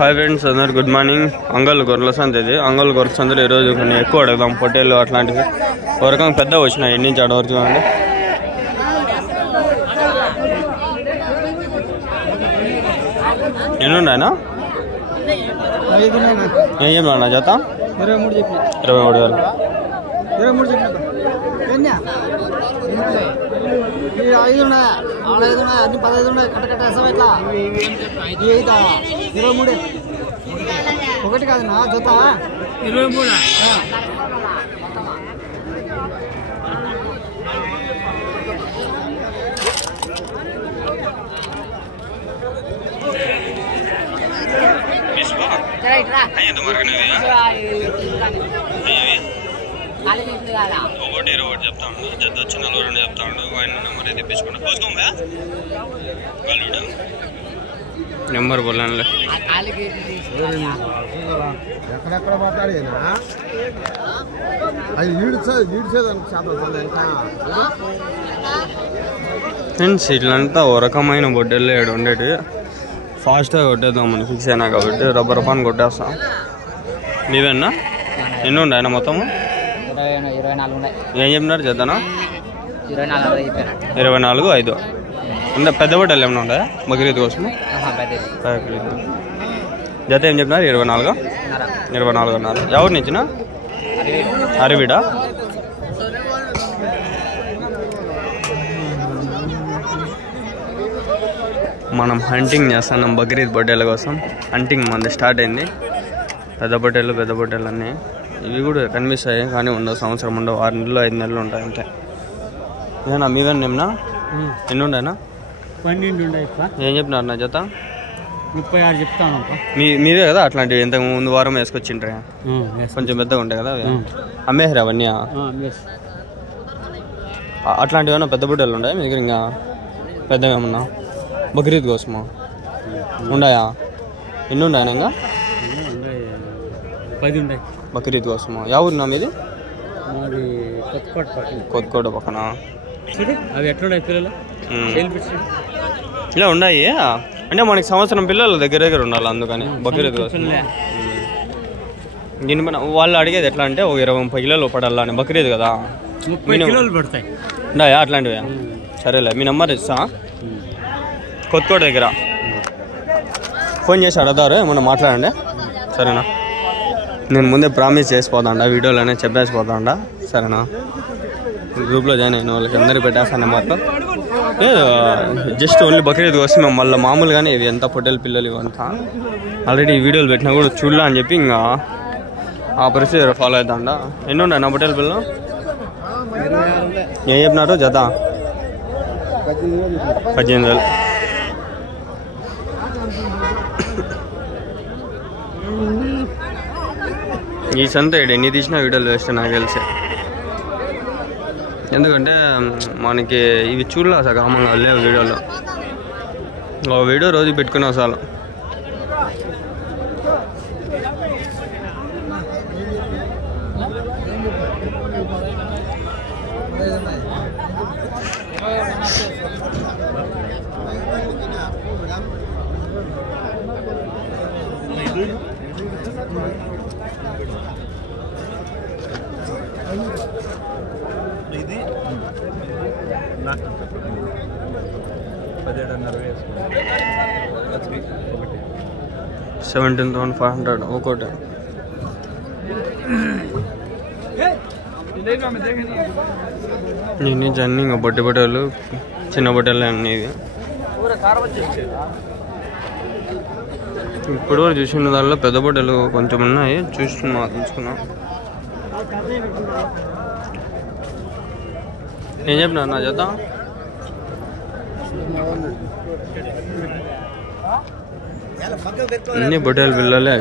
Hi friends, అందరు good morning. అంగల్ గొర్రెల సంత ఇది. అంగల్ గొర్రెల సంతలో ఈరోజు కొన్ని ఎక్కువ అడుగుదాం. పొట్టేళ్ళు అట్లాంటివి ఒక రకం పెద్ద వచ్చినాయి. ఎన్ని నుంచి అడవరకు చూడండి. ఎన్ని ఉన్నాయన్నా? ఏం చెప్పినా జత? 23,000. ఒకటి కాదు నా జత 23. ఒకటి 20 చెప్తాను. జత వచ్చి 42 చెప్తాడు. ఆయన నెంబర్ తెప్పించుకుంటా నెంబర్ బోలానులే. ఎక్కడెక్కడ మాట్లాడేనా ఫ్రెండ్స్, ఇట్లంతా ఓ రకమైన బొడ్డెల్లో ఏడు ఉండేటి. ఫాస్ట్గా కొట్టేద్దాం మనం ఫిక్స్ అయినా కాబట్టి రబ్బర్ పాన్ కొట్టేస్తాం. మీవేనా? ఎన్ని ఉండే ఆయన మొత్తము? 24. ఏం చెప్పినారు జతనా? 24,500. అంటే పెద్ద బొడ్డలు ఏమైనా ఉండే బక్రీద్ కోసం? జత ఏం చెప్పినారు? 24,500. ఎవరి నుంచిన? అరవిడా? మనం హంటింగ్ చేస్తున్నాం బక్రీద్ బొడ్డెల కోసం. హంటింగ్ మనది స్టార్ట్ అయింది. పెద్ద బొడ్డెలు అన్నీ ఇవి కూడా కనిపిస్తాయి, కానీ ఉండవు. సంవత్సరం ఉండవు. 6 నెలలు 5 నెలలు ఉంటాయి అంతే. ఏనా మీవేనా? ఏమన్నా ఎన్ని ఉండేనా? 12 ఉండే. ఏం చెప్పినారు నా జత? 36 చెప్తాను. మీవే కదా అట్లాంటివి? ఇంతకు ముందు వారం వేసుకొచ్చింటారా? కొంచెం పెద్దగా ఉంటాయి కదా అవి. అమ్మేసారు అవన్నీ? అట్లాంటివి ఏమన్నా పెద్ద బుడ్డలు ఉంటాయి మీ దగ్గర? ఇంకా పెద్దగా ఏమన్నా బక్రీద్ కోసమా ఉన్నాయా? ఎన్ని ఉన్నాయా? ఇంకా 10 ఉన్నాయి బక్రీద్ కోసమా. యా ఊరినా మీది? కొత్తకోట పక్కన. అవి ఎట్లున్నాయి పిల్లలు? ఇలా ఉన్నాయి. అంటే మనకి సంవత్సరం పిల్లలు దగ్గర ఉండాలి, అందుకని బక్రీద్ కోసం. దీని పైన వాళ్ళు అడిగేది ఎట్లా అంటే ఒక 20-30 కిలోలు పడాలా అని. బక్రీద్ కదా, 30 కిలోలు పడతాయి. ఉన్నాయా అట్లాంటివి? సరేలే, మీ నెంబర్ ఇస్తా. కొత్తకోట దగ్గర ఫోన్ చేసి అడగారు, ఏమన్నా మాట్లాడండి. సరేనా? నేను ముందే ప్రామిస్ చేసిపోతాండా, వీడియోలోనే చెప్పేసిపోతాండా. సరేనా? గ్రూప్లో జాయిన్ అయిన వాళ్ళకి అందరికీ పెట్టేస్తాను నెంబర్లో. జస్ట్ ఓన్లీ బక్రీద్ కోసం మేము మళ్ళీ మామూలుగానే ఇవి ఎంత పొట్టేలు పిల్లలు ఇవంతా ఆల్రెడీ ఈ వీడియోలు పెట్టినా కూడా చూడలా అని చెప్పి ఇంకా ఆ పరిస్థితి ఫాలో అవుతాండా. ఎన్ని ఉన్నాయి నా పొట్టేలు పిల్లలు? ఏం చెప్పినారు జత? 18,000. ఈ సంత ఎన్ని తీసినా వీడియోలు వేస్తే నాకు తెలిసే. ఎందుకంటే మనకి ఇవి చూడలే అసలు కామంగా లేవు వీడియోలో. ఒక వీడియో రోజు పెట్టుకున్నా చాలు. ఇది 17,500 ఒకటి. నేను అన్నీ ఇంకా బొట్టెలు చిన్న బొట్టెలు అన్నీ. ఇప్పుడు వరకు చూసిన దానిలో పెద్ద బొట్టెలు కొంచెం ఉన్నాయి, తెలుసుకున్నా. ఏం చెప్పినా నా జత? అన్ని బొట్టెలు పిల్లలే.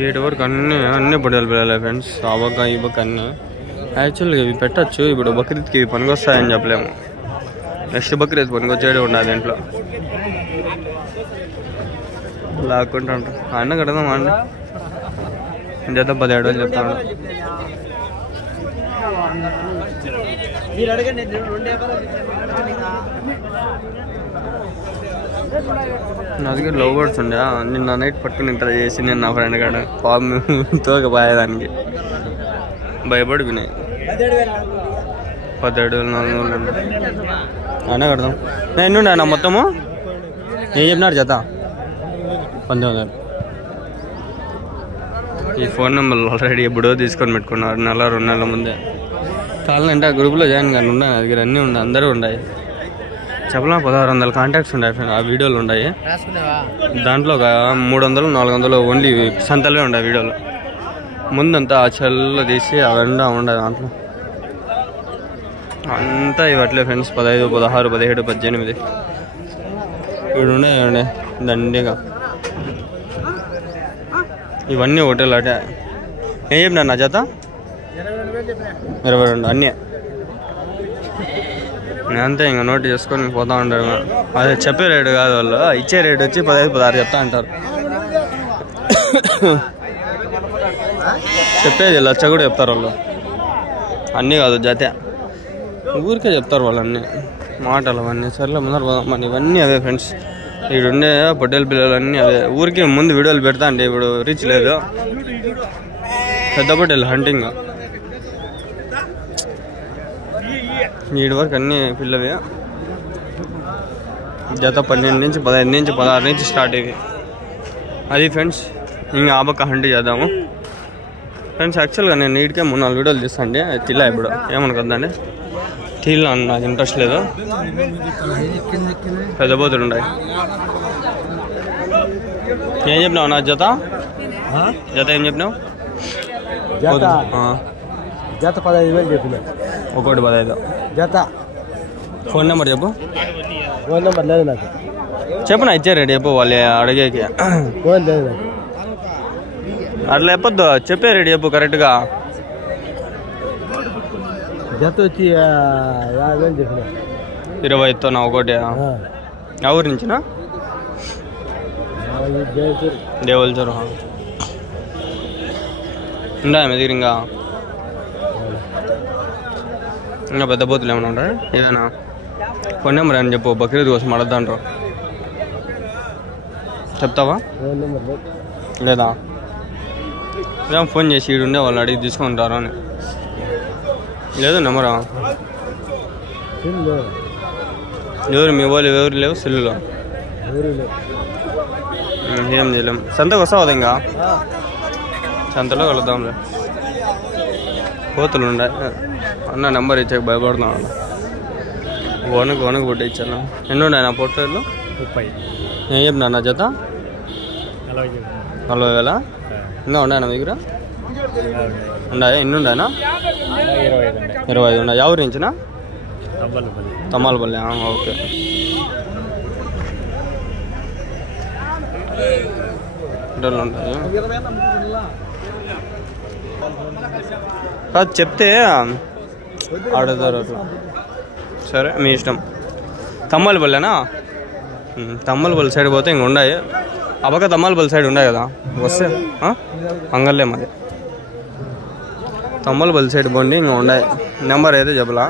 8 వరకు అన్ని బొట్టెలు పిల్లలే ఫ్రెండ్స్. ఆ బొక్క ఈ బొక్క అన్నీ. యాక్చువల్గా ఇవి పెట్టచ్చు. ఇప్పుడు బక్రీద్కి ఇవి పనికొస్తాయని చెప్పలేము. నెక్స్ట్ బక్రీద్ పనికొచ్చేది ఉండాలి ఇంట్లో. లాక్కుంటాడు అన్న కడదాం అండి. జత 17,000 చెప్తాడు. నా దగ్గర లవ్ బర్డ్స్ ఉండే నిన్న నైట్ పట్టుకుని ట్రై చేసి నేను నా ఫ్రెండ్ కాడ పాపం తోక పోయేదానికి భయపడి వినాయి 17,400 అయినా కడదాం. నేను ఎన్నుండే నా మొత్తము ఏం చెప్పినారు జత 19,000. ఈ ఫోన్ నెంబర్లు ఆల్రెడీ ఎప్పుడో తీసుకొని పెట్టుకున్నారు 1-2 నెలల ముందే. కావాలంటే ఆ గ్రూప్లో జాయిన్ కానీ ఉన్నాయి, నా దగ్గర అన్నీ ఉన్నాయి, అందరూ ఉన్నాయి. చెప్పలా 1,600 కాంటాక్ట్స్ ఉన్నాయి, ఆ వీడియోలు ఉన్నాయి. దాంట్లో ఒక 300-400 ఓన్లీ సంతలే ఉన్నాయి వీడియోలు. ముందంతా ఆ చెల్లో తీసి అవన్నీ ఉండదు దాంట్లో అంతా ఇవట్లే ఫ్రెండ్స్. 15, 16, 17, 18 ఇప్పుడు ఉన్నాయి దండిగా. ఇవన్నీ హోటల్ ఏం చెప్పినా నా జత 22 అన్నీ. నేనంతా ఇంకా నోట్ చేసుకొని పోతా ఉంటారు. అదే చెప్పే రేటు కాదు, వాళ్ళు ఇచ్చే రేటు వచ్చి 15, 16 చెప్తా అంటారు. చెప్పేది లచ్చ కూడా చెప్తారు వాళ్ళు, అన్నీ కాదు జత ఊరికే చెప్తారు వాళ్ళన్నీ మాటలు అవన్నీ. సర్లే ముందర పోదాం. మన ఇవన్నీ అవే ఫ్రెండ్స్, ఈడుండే పొట్టేల పిల్లలు అన్నీ అవే. ఊరికే ముందు వీడియోలు పెడతా అంటే ఇప్పుడు రీచ్ లేదు. పెద్ద పొట్టేలు హంటింగ్ వీడి వరకు అన్నీ పిల్లవి. జత 12 నుంచి 15 నుంచి 16 నుంచి స్టార్ట్ ఇవి. అది ఫ్రెండ్స్, ఇంకా ఆబక్క హంటి చేద్దాము ఫ్రెండ్స్. యాక్చువల్గా నేను నీట్గా 3-4 వీడియోలు తీస్తాండి, అది తిల్లా ఇప్పుడు ఏమనుకుందండి. తీలా నాకు ఇంట్రెస్ట్ లేదు. పెద్ద పోతులు ఉన్నాయి. ఏం చెప్పినావు నా జత ఏం చెప్పినావు? జత 15,000 చెప్పిన. ఒకటి 15 జత. ఫోన్ నెంబర్ చెప్పు. ఫోన్ నెంబర్ లేదు నాకు. చెప్పు నా ఇచ్చే రేటు చెప్పు, వాళ్ళు అడిగేకి. ఫోన్ లేదు నాకు. అట్లా చెప్పొద్దు, చెప్పే రేటు చెప్పు కరెక్ట్గా. జత వచ్చి 50,000 చెప్పిన. 20 నా ఒకటి. ఎవరి నుంచినా? దేవల్చూరు. ఉందా మీ దగ్గర ఇంకా పెద్ద బోతులు ఏమైనా ఉంటాయి? ఏదైనా ఫోన్ నెంబర్ అని చెప్పు, బక్రీద్ కోసం అడద్దాంటారు. చెప్తావా లేదా? ఫోన్ చేసి ఈడుండే వాళ్ళు అడిగి తీసుకుంటారు అని. లేదు నెంబరా? ఎవరు మీ వాళ్ళు ఎవరు లేవు సెల్లులో? ఏం చేయలేం. సంతకు వస్తావు ఇంకా? సంతలో కలుద్దాంలే. కోతులు ఉండే అన్న నెంబర్ ఇచ్చాక భయపడుతున్నాను. వనకు పుట్టి ఇచ్చాను. ఎన్ని ఉన్నాయి నా పోర్ట్ఫోలియోలో? 30. ఏం చెప్పినా నా జత 40,000. ఇంకా ఉన్నాయా దగ్గర? ఉన్నాయా? ఎన్ని ఉన్నాయనా? 25 ఉన్నాయి. ఎవరి నుంచినా? తమ్మాలపల్లి. ఓకే. ఉంటాయి కాదు, చెప్తే ఆడతారు అట్లా. సరే మీ ఇష్టం. తమ్మలపల్లేనా? తమ్మలపల్లి సైడ్ పోతే ఇంక ఉన్నాయి. అబ్బక తమ్మలపల్లి సైడ్ ఉన్నాయి కదా, వస్తే అంగల్లే మరి. తమ్మలపల్లి సైడ్ పోండి, ఇంకా ఉన్నాయి. నెంబర్ అయితే చెప్పలా.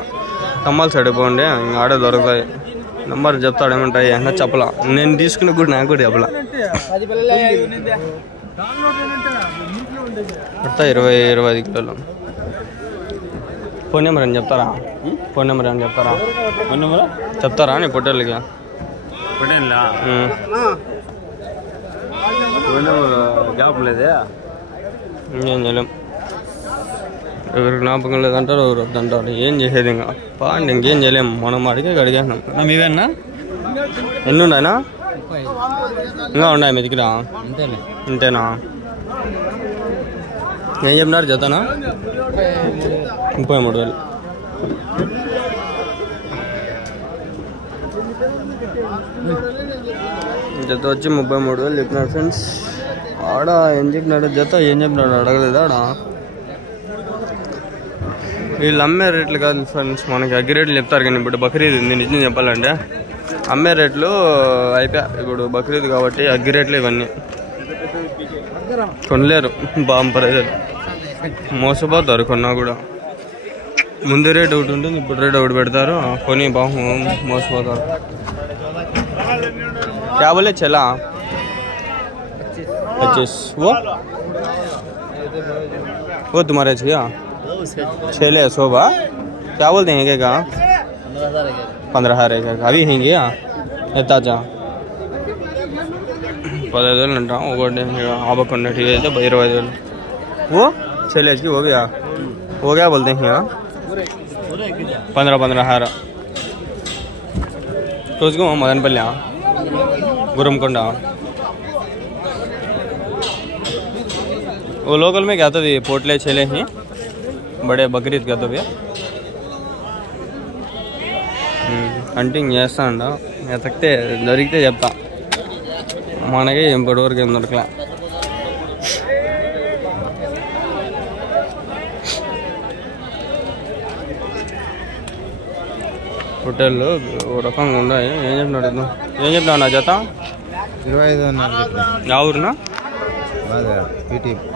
తమ్మల సైడ్ పోండి, ఇంకా ఆడే దొరుకుతాయి. నెంబర్ చెప్తాడేమంటాయి అన్న చెప్పలా. నేను తీసుకున్న కూడా నాకు కూడా చెప్పలా. పడతా 20-25 కిలోలు. ఫోన్ నెంబర్ అని చెప్తారా? ఫోన్ నెంబర్ అని చెప్తారా? ఫోన్ నెంబర్ చెప్తారా నీ పొట్టేళ్ళకి? జాబ్ లేదే, ఏం చేయలేం. ఎవరికి జ్ఞాపకం లేదంటారు, ఎవరు వద్దంటారు. ఏం చేసేది ఇంకా పాండి, ఇంకేం చేయలేము. మనం అడిగేసినాం. ఇవేనా? ఎన్ని ఉన్నాయినా? ఇంకా ఉన్నాయి మీ దగ్గర? ఇంతేనా? ఏం చెప్పినారు జతనా? 33,000. జత వచ్చి 33,000 చెప్పినాడు ఫ్రెండ్స్. ఆడ ఏం చెప్పినాడు జత? ఏం చెప్పినాడు అడగలేదు ఆడ. వీళ్ళు అమ్మే రేట్లు కాదు ఫ్రెండ్స్, మనకి అగ్గి రేట్లు చెప్తారు. కానీ ఇప్పుడు బక్రీద్ ఉంది, నిజం చెప్పాలంటే అమ్మే రేట్లు అయిపోయా. ఇప్పుడు బక్రీద్ కాబట్టి అగ్గి రేట్లు ఇవన్నీ కొనలేరు. బాంబు ప్రైజులు మోసపోతారు కొన్నా కూడా. ముందు రేట్ ఒకటి ఉంటుంది, ఇప్పుడు రేట్ ఒకటి పెడతారు, కొని బాగు మోసపోతారు. क्या बोले चला 25 वो तुम्हारे छिया छेले शोभा क्या बोलते हैं क्या 15,000 अभी हेंगे एता 15,000 अंटा आबकंड ठीक है 25,000 वो छेले की वो क्या बोलते हैं 15,000 तो उसको मदनपल्ली गुरमकोंडा वो लोकल में क्या तो भी पोटले छेले हैं बड़े बकरीद क्या तो भी हंटिंग చేస్తా అంట ఎతక్తే దొరికితే చెప్తా మనకి ఇప్పటివరకు ఏం దొరకలే హోటల్లో ఓ రకంగా ఉన్నాయి ఏం చెప్పినాడు నా జత 25 అన్నారు యా ఊరునా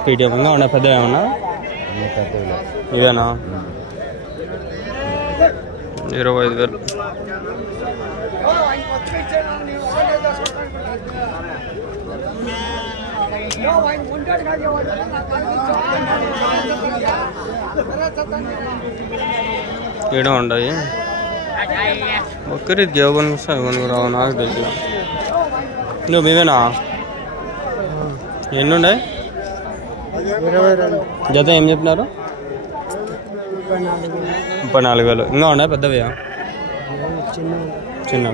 పీటీఎఫ్ ఇంకా ఉన్నాయి పెద్ద ఏమన్నా ఇవేనా 25,000 ఈడ ఉన్నాయి బక్రీద్ జేబుని రావు నాకు తెలిసిన నువ్వు మేమేనా ఎన్ని ఉన్నాయి జత ఏం చెప్పినారు 34,000 ఇంకా ఉన్నాయి పెద్దవి చిన్న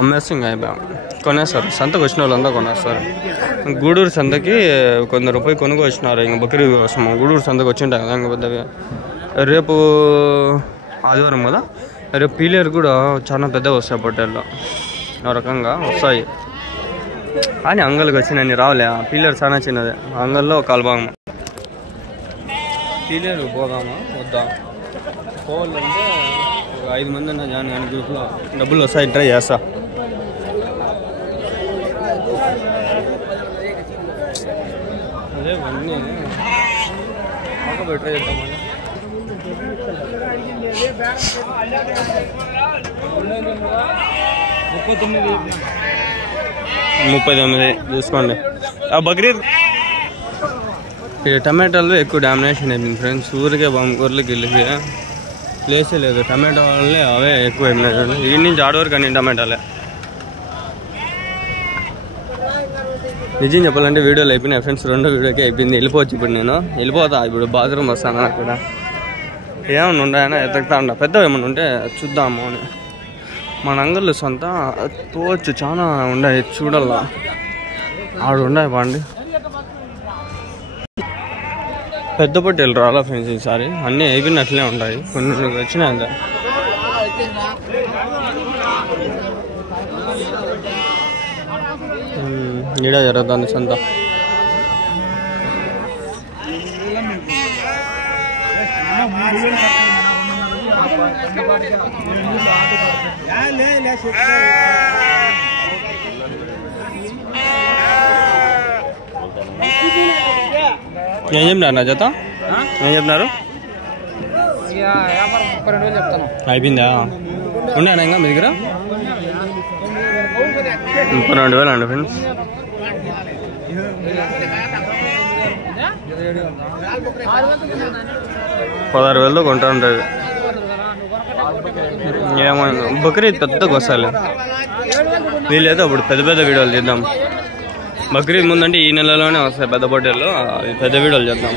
అమ్మేస్తుంది అయిపోయా కొనేస్తారు సంతకు వచ్చిన వాళ్ళంతా కొనేస్తారు గూడూరు సంతకి కొందరు పోయి కొనుగో వచ్చినారు ఇంక బక్రీద్ కోసం గూడూరు సంతకు వచ్చింటాయి కదా ఇంక పెద్దవి రేపు ఆదివారం కదా రేపు పీలేరు కూడా చాలా పెద్దగా వస్తాయి పొట్టేళ్ళు ఆ రకంగా వస్తాయి కానీ అంగల్కి వచ్చినాయి రావులే పీలేరు చాలా చిన్నది అంగల్లో కాల్భాగం పీలేరు పోదామా వద్దా పోవాలంటే ఒక 5 మంది ఉన్నా జాయిన్ కానీ గ్రూప్లో డబ్బులు వస్తాయి ట్రై చేస్తా అదే ఇవన్నీ ట్రై చేద్దామని 39 చూసుకోండి బక్రీద్ టమాటాలు ఎక్కువ డామినేషన్ అయిపోయింది ఫ్రెండ్స్ ఊరికే ఊర్లకి వెళ్ళి ప్లేసే లేదు టమాటా వాళ్ళే అవే ఎక్కువ అయిపోయినాయి ఈ నుంచి ఆడవరకు అన్ని టమాటాలే నిజం చెప్పాలంటే వీడియోలు అయిపోయినాయి ఫ్రెండ్స్ రెండో వీడియోకి అయిపోయింది వెళ్ళిపోవచ్చు ఇప్పుడు నేను వెళ్ళిపోతా ఇప్పుడు బాత్రూమ్ వస్తాను అక్కడ ఏమన్నా ఉన్నాయన్నా ఎతకుతా ఉండ పెద్దవి ఏమన్నా ఉంటే చూద్దాము అని మన అంగళ్ళు సొంత పోవచ్చు చాలా ఉన్నాయి చూడాలా ఆడ ఉన్నాయి బాండి పెద్ద పొట్టేలు రాలా ఫ్రెండ్స్ ఈసారి అన్నీ అయిపోయినట్లే ఉంటాయి కొన్ని వచ్చినాయి అంత ఈడ జరుగుతుంది సొంత ఏం చెప్పినారు నా జత ఏం చెప్పినారు అయిపోయిందా ఉన్నాయా ఇంకా మీ దగ్గర 32,000 అండి ఫ్రెండ్స్ 16,000 కొంటా ఉంటుంది ఏమో బక్రీద్ పెద్దగా వస్తాయి వీళ్ళేదో అప్పుడు పెద్ద పెద్ద వీడియోలు చేద్దాం బక్రీద్ ముందంటే ఈ నెలలోనే వస్తాయి పెద్ద పొట్టేళ్ళు పెద్ద వీడియోలు చేద్దాం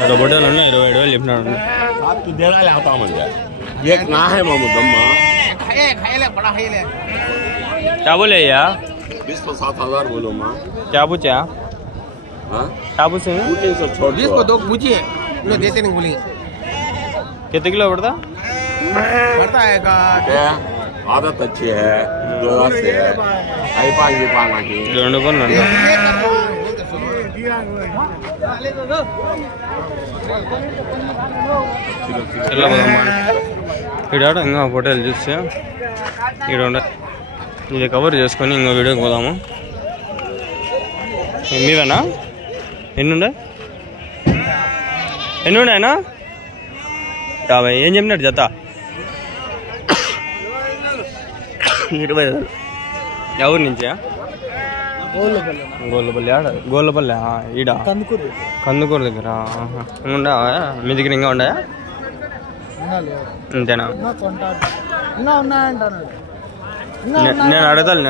పెద్ద పొట్టేలు ఉన్నాయి 27,000 చెప్పినాడు क्या बोले भैया 20 को 7,000 बोलो माँ क्या पूछा क्या पूछे 20 को 2 पूछिए देते नहीं बोली कितने किलो पड़ता है आदत अच्छी है से है आई पाएंगे पाना की రెండు కొన్నా ఇక్కడ ఇంకా హోటల్ చూస్తే ఇక్కడ ఇది కవర్ చేసుకొని ఇంకో వీడియోకి పోదాము మీవేనా? ఎన్ని ఉన్నాయన్నా? 50. ఏం చెప్పినట్టు జత? 20,000. ఎవరి నుంచి? గోళ్ళపల్లి. గోళ్ళపల్లి ఈడ కందుకూరు దగ్గర. ఉండా మీ దగ్గర ఇంకా ఉన్నాయా? అంతేనా? నేను అడగాలి